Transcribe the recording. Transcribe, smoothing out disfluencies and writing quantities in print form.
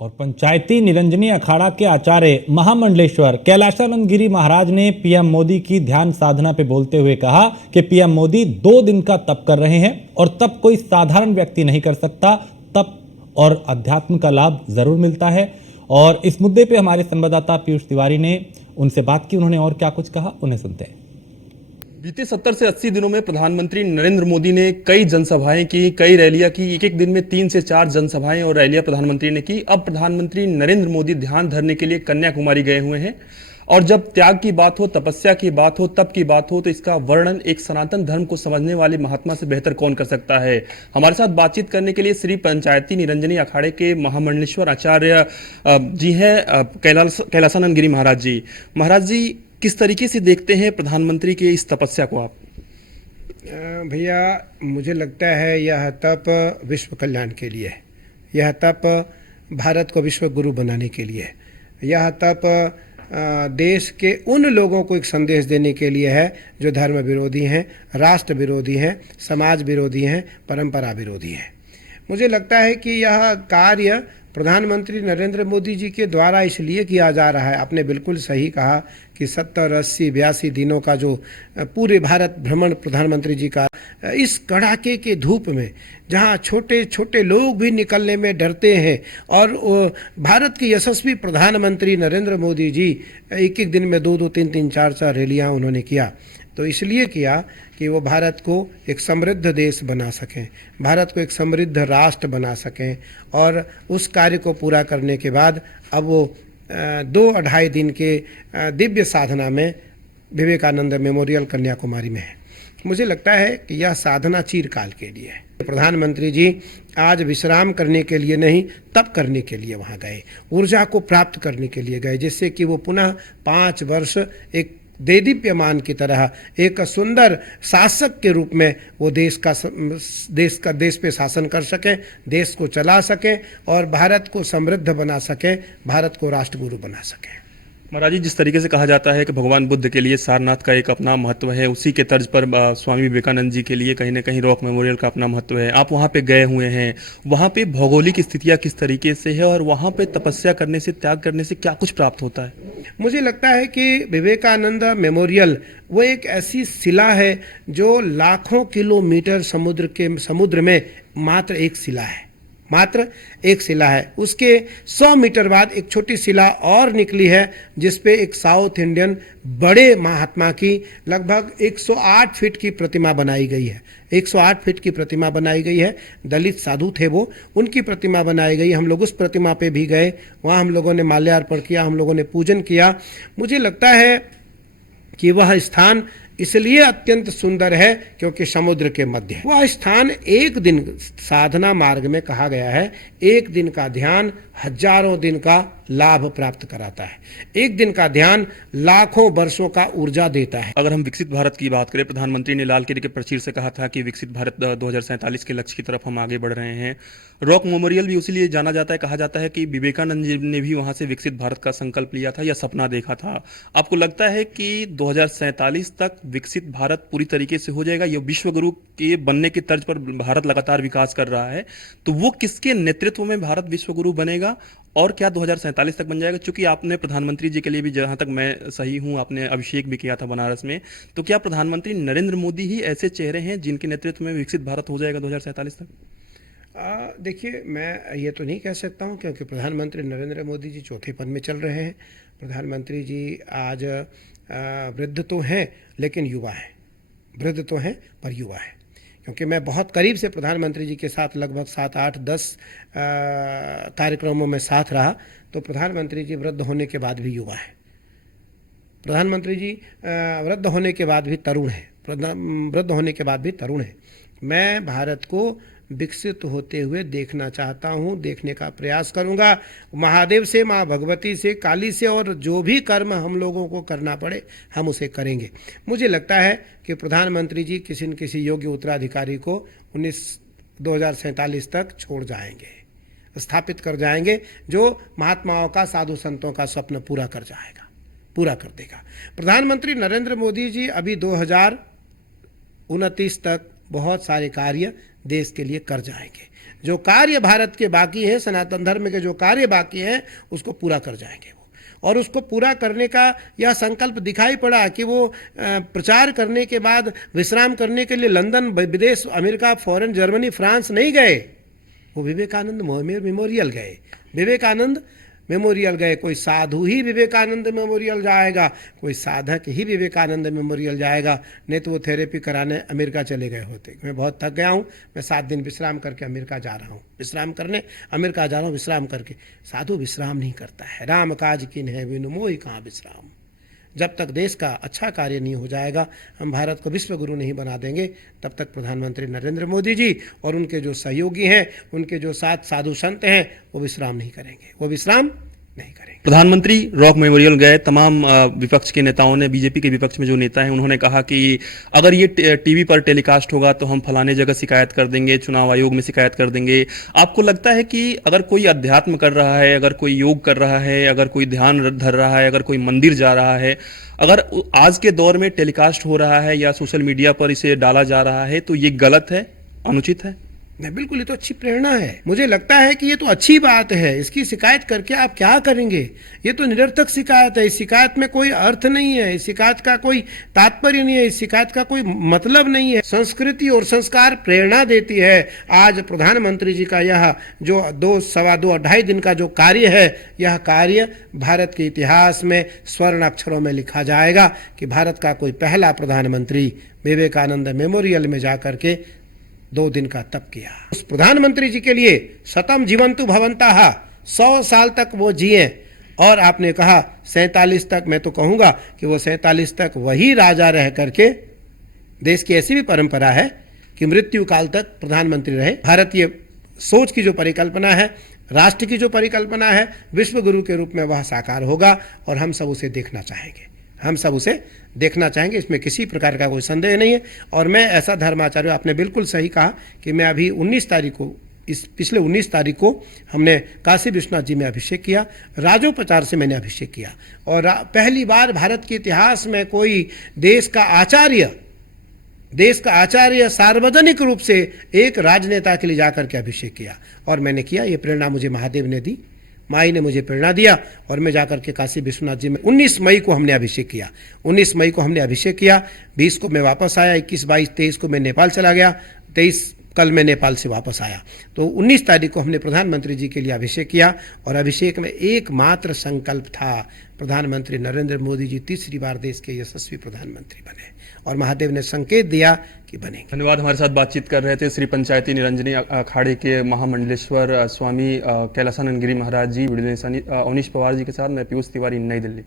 और पंचायती निरंजनी अखाड़ा के आचार्य महामंडलेश्वर कैलाशानंद गिरी महाराज ने पीएम मोदी की ध्यान साधना पे बोलते हुए कहा कि पीएम मोदी 2 दिन का तप कर रहे हैं और तप कोई साधारण व्यक्ति नहीं कर सकता। तप और अध्यात्म का लाभ जरूर मिलता है। और इस मुद्दे पे हमारे संवाददाता पीयूष तिवारी ने उनसे बात की। उन्होंने और क्या कुछ कहा, उन्हें सुनते हैं। बीते 70 से 80 दिनों में प्रधानमंत्री नरेंद्र मोदी ने कई जनसभाएं की, कई रैलियां की। एक एक दिन में 3 से 4 जनसभाएं और रैलियां प्रधानमंत्री ने की। अब प्रधानमंत्री नरेंद्र मोदी ध्यान धरने के लिए कन्याकुमारी गए हुए हैं। और जब त्याग की बात हो, तपस्या की बात हो, तप की बात हो, तो इसका वर्णन एक सनातन धर्म को समझने वाले महात्मा से बेहतर कौन कर सकता है। हमारे साथ बातचीत करने के लिए श्री पंचायती निरंजनी अखाड़े के महामंडलेश्वर आचार्य जी हैं कैलाशानंद गिरी महाराज जी। महाराज जी, किस तरीके से देखते हैं प्रधानमंत्री के इस तपस्या को आप? भैया, मुझे लगता है यह तप विश्व कल्याण के लिए है। यह तप भारत को विश्व गुरु बनाने के लिए है। यह तप देश के उन लोगों को एक संदेश देने के लिए है जो धर्म विरोधी हैं, राष्ट्र विरोधी हैं, समाज विरोधी हैं, परंपरा विरोधी हैं। मुझे लगता है कि यह कार्य प्रधानमंत्री नरेंद्र मोदी जी के द्वारा इसलिए किया जा रहा है। आपने बिल्कुल सही कहा कि 70, 80, 82 दिनों का जो पूरे भारत भ्रमण प्रधानमंत्री जी का, इस कड़ाके के धूप में जहां छोटे छोटे लोग भी निकलने में डरते हैं, और भारत के यशस्वी प्रधानमंत्री नरेंद्र मोदी जी एक एक दिन में 2-2, 3-3, 4-4 रैलियां उन्होंने किया। तो इसलिए किया कि वो भारत को एक समृद्ध देश बना सकें, भारत को एक समृद्ध राष्ट्र बना सकें। और उस कार्य को पूरा करने के बाद अब वो 2-2.5 दिन के दिव्य साधना में विवेकानंद मेमोरियल कन्याकुमारी में है। मुझे लगता है कि यह साधना चिरकाल के लिए है। प्रधानमंत्री जी आज विश्राम करने के लिए नहीं, तप करने के लिए वहाँ गए, ऊर्जा को प्राप्त करने के लिए गए, जिससे कि वो पुनः 5 वर्ष एक देदीप्यमान की तरह एक सुंदर शासक के रूप में वो देश पे शासन कर सकें, देश को चला सकें और भारत को समृद्ध बना सकें, भारत को राष्ट्रगुरु बना सकें। महाराज जी, जिस तरीके से कहा जाता है कि भगवान बुद्ध के लिए सारनाथ का एक अपना महत्व है, उसी के तर्ज पर स्वामी विवेकानंद जी के लिए कहीं ना कहीं रॉक मेमोरियल का अपना महत्व है। आप वहाँ पे गए हुए हैं, वहाँ पे भौगोलिक स्थितियाँ किस तरीके से है और वहाँ पे तपस्या करने से, त्याग करने से क्या कुछ प्राप्त होता है? मुझे लगता है कि विवेकानंद मेमोरियल वो एक ऐसी शिला है जो लाखों किलोमीटर समुद्र में मात्र एक शिला है, मात्र एक शिला है। उसके 100 मीटर बाद एक छोटी शिला और निकली है जिसपे एक साउथ इंडियन बड़े महात्मा की लगभग 108 फीट की प्रतिमा बनाई गई है। 108 फीट की प्रतिमा बनाई गई है। दलित साधु थे वो, उनकी प्रतिमा बनाई गई। हम लोग उस प्रतिमा पे भी गए, वहाँ हम लोगों ने माल्यार्पण किया, हम लोगों ने पूजन किया। मुझे लगता है कि वह स्थान इसलिए अत्यंत सुंदर है क्योंकि समुद्र के मध्य है। वह स्थान एक दिन साधना मार्ग में कहा गया है, एक दिन का ध्यान हजारों दिन का लाभ प्राप्त कराता है। एक दिन का ध्यान लाखों वर्षों का ऊर्जा देता है। अगर हम विकसित भारत की बात करें, प्रधानमंत्री ने लाल किले के प्रचीर से कहा था कि विकसित भारत 2047 के लक्ष्य की तरफ हम आगे बढ़ रहे हैं। रॉक मेमोरियल भी उसीलिए जाना जाता है, कहा जाता है कि विवेकानंद जी ने भी वहां से विकसित भारत का संकल्प लिया था या सपना देखा था। आपको लगता है कि 2047 तक विकसित भारत पूरी तरीके से हो जाएगा? ये विश्व गुरु के बनने की तर्ज पर भारत लगातार विकास कर रहा है, तो वो किसके नेतृत्व में भारत विश्व गुरु बनेगा और क्या 2047 तक बन जाएगा? चूंकि आपने प्रधानमंत्री जी के लिए भी, जहां तक मैं सही हूं, आपने अभिषेक भी किया था बनारस में, तो क्या प्रधानमंत्री नरेंद्र मोदी ही ऐसे चेहरे हैं जिनके नेतृत्व में विकसित भारत हो जाएगा 2047 तक? देखिए, मैं ये तो नहीं कह सकता हूँ क्योंकि प्रधानमंत्री नरेंद्र मोदी जी चौथे पद में चल रहे हैं। प्रधानमंत्री जी आज वृद्ध तो हैं लेकिन युवा हैं, वृद्ध तो हैं पर युवा हैं। क्योंकि मैं बहुत करीब से प्रधानमंत्री जी के साथ लगभग 7, 8, 10 कार्यक्रमों में साथ रहा, तो प्रधानमंत्री जी वृद्ध होने के बाद भी युवा हैं। प्रधानमंत्री जी वृद्ध होने के बाद भी तरुण हैं, वृद्ध होने के बाद भी तरुण हैं। मैं भारत को विकसित होते हुए देखना चाहता हूँ, देखने का प्रयास करूँगा। महादेव से, माँ भगवती से, काली से, और जो भी कर्म हम लोगों को करना पड़े हम उसे करेंगे। मुझे लगता है कि प्रधानमंत्री जी किसी न किसी योग्य उत्तराधिकारी को 2047 तक छोड़ जाएंगे, स्थापित कर जाएंगे, जो महात्माओं का, साधु संतों का स्वप्न पूरा कर जाएगा, पूरा कर देगा। प्रधानमंत्री नरेंद्र मोदी जी अभी 2029 तक बहुत सारे कार्य देश के लिए कर जाएंगे, जो कार्य भारत के बाकी हैं, सनातन धर्म के जो कार्य बाकी हैं, उसको पूरा कर जाएंगे वो। और उसको पूरा करने का यह संकल्प दिखाई पड़ा कि वो प्रचार करने के बाद विश्राम करने के लिए लंदन, विदेश, अमेरिका, फॉरेन, जर्मनी, फ्रांस नहीं गए, वो विवेकानंद मेमोरियल गए। विवेकानंद मेमोरियल गए। कोई साधु ही विवेकानंद मेमोरियल जाएगा, कोई साधक ही विवेकानंद मेमोरियल जाएगा, नहीं तो वो थेरेपी कराने अमेरिका चले गए होते। मैं बहुत थक गया हूँ, मैं 7 दिन विश्राम करके अमेरिका जा रहा हूँ, विश्राम करने अमेरिका जा रहा हूँ, विश्राम करके। साधु विश्राम नहीं करता है। राम काज किन है बिनु मोहि कहाँ विश्राम। जब तक देश का अच्छा कार्य नहीं हो जाएगा, हम भारत को विश्व गुरु नहीं बना देंगे, तब तक प्रधानमंत्री नरेंद्र मोदी जी और उनके जो सहयोगी हैं, उनके जो साथ साधु संत हैं, वो विश्राम नहीं करेंगे, वो विश्राम नहीं करेंगे। प्रधानमंत्री रॉक मेमोरियल गए। तमाम विपक्ष के नेताओं ने, बीजेपी के विपक्ष में जो नेता हैं, उन्होंने कहा कि अगर ये टीवी पर टेलीकास्ट होगा तो हम फलाने जगह शिकायत कर देंगे, चुनाव आयोग में शिकायत कर देंगे। आपको लगता है कि अगर कोई अध्यात्म कर रहा है, अगर कोई योग कर रहा है, अगर कोई ध्यान धर रहा है, अगर कोई मंदिर जा रहा है, अगर आज के दौर में टेलीकास्ट हो रहा है या सोशल मीडिया पर इसे डाला जा रहा है, तो ये गलत है, अनुचित है? नहीं, बिल्कुल, ये तो अच्छी प्रेरणा है। मुझे लगता है कि ये तो अच्छी बात है। इसकी शिकायत करके आप क्या करेंगे? ये तो निरर्थक शिकायत है। इस शिकायत में कोई अर्थ नहीं है, इस शिकायत का कोई तात्पर्य नहीं है, इस शिकायत का कोई मतलब नहीं है। संस्कृति और संस्कार प्रेरणा देती है। आज प्रधानमंत्री जी का यह जो 2.5 दिन का जो कार्य है, यह कार्य भारत के इतिहास में स्वर्ण अक्षरों में लिखा जाएगा कि भारत का कोई पहला प्रधानमंत्री विवेकानंद मेमोरियल में जाकर के 2 दिन का तप किया। उस प्रधानमंत्री जी के लिए शतम जीवंतु भवन्तः, 100 साल तक वो जिए। और आपने कहा 47 तक, मैं तो कहूँगा कि वो 47 तक वही राजा रह करके, देश की ऐसी भी परंपरा है कि मृत्यु काल तक प्रधानमंत्री रहे। भारतीय सोच की जो परिकल्पना है, राष्ट्र की जो परिकल्पना है, विश्व गुरु के रूप में वह साकार होगा और हम सब उसे देखना चाहेंगे, हम सब उसे देखना चाहेंगे, इसमें किसी प्रकार का कोई संदेह नहीं है। और मैं ऐसा धर्माचार्य, आपने बिल्कुल सही कहा कि मैं अभी 19 तारीख को, इस पिछले 19 तारीख को हमने काशी विश्वनाथ जी में अभिषेक किया, राजोपचार से मैंने अभिषेक किया। और पहली बार भारत के इतिहास में कोई देश का आचार्य सार्वजनिक रूप से एक राजनेता के लिए जाकर के अभिषेक किया। और मैंने किया, ये प्रेरणा मुझे महादेव ने दी, माई ने मुझे प्रेरणा दिया। और मैं जाकर के काशी विश्वनाथ जी में 19 मई को हमने अभिषेक किया। 19 मई को हमने अभिषेक किया, 20 को मैं वापस आया, 21, 22, 23 को मैं नेपाल चला गया, 23 कल मैं नेपाल से वापस आया। तो 19 तारीख को हमने प्रधानमंत्री जी के लिए अभिषेक किया। और अभिषेक में एकमात्र संकल्प था, प्रधानमंत्री नरेंद्र मोदी जी तीसरी बार देश के यशस्वी प्रधानमंत्री बने। और महादेव ने संकेत दिया कि बनेंगे। धन्यवाद। हमारे साथ बातचीत कर रहे थे श्री पंचायती निरंजनी अखाड़े के महामंडलेश्वर स्वामी कैलासानंद गिरी महाराज जी। वीडियो अवनीश पवार जी के साथ मैं पीयूष तिवारी, नई दिल्ली।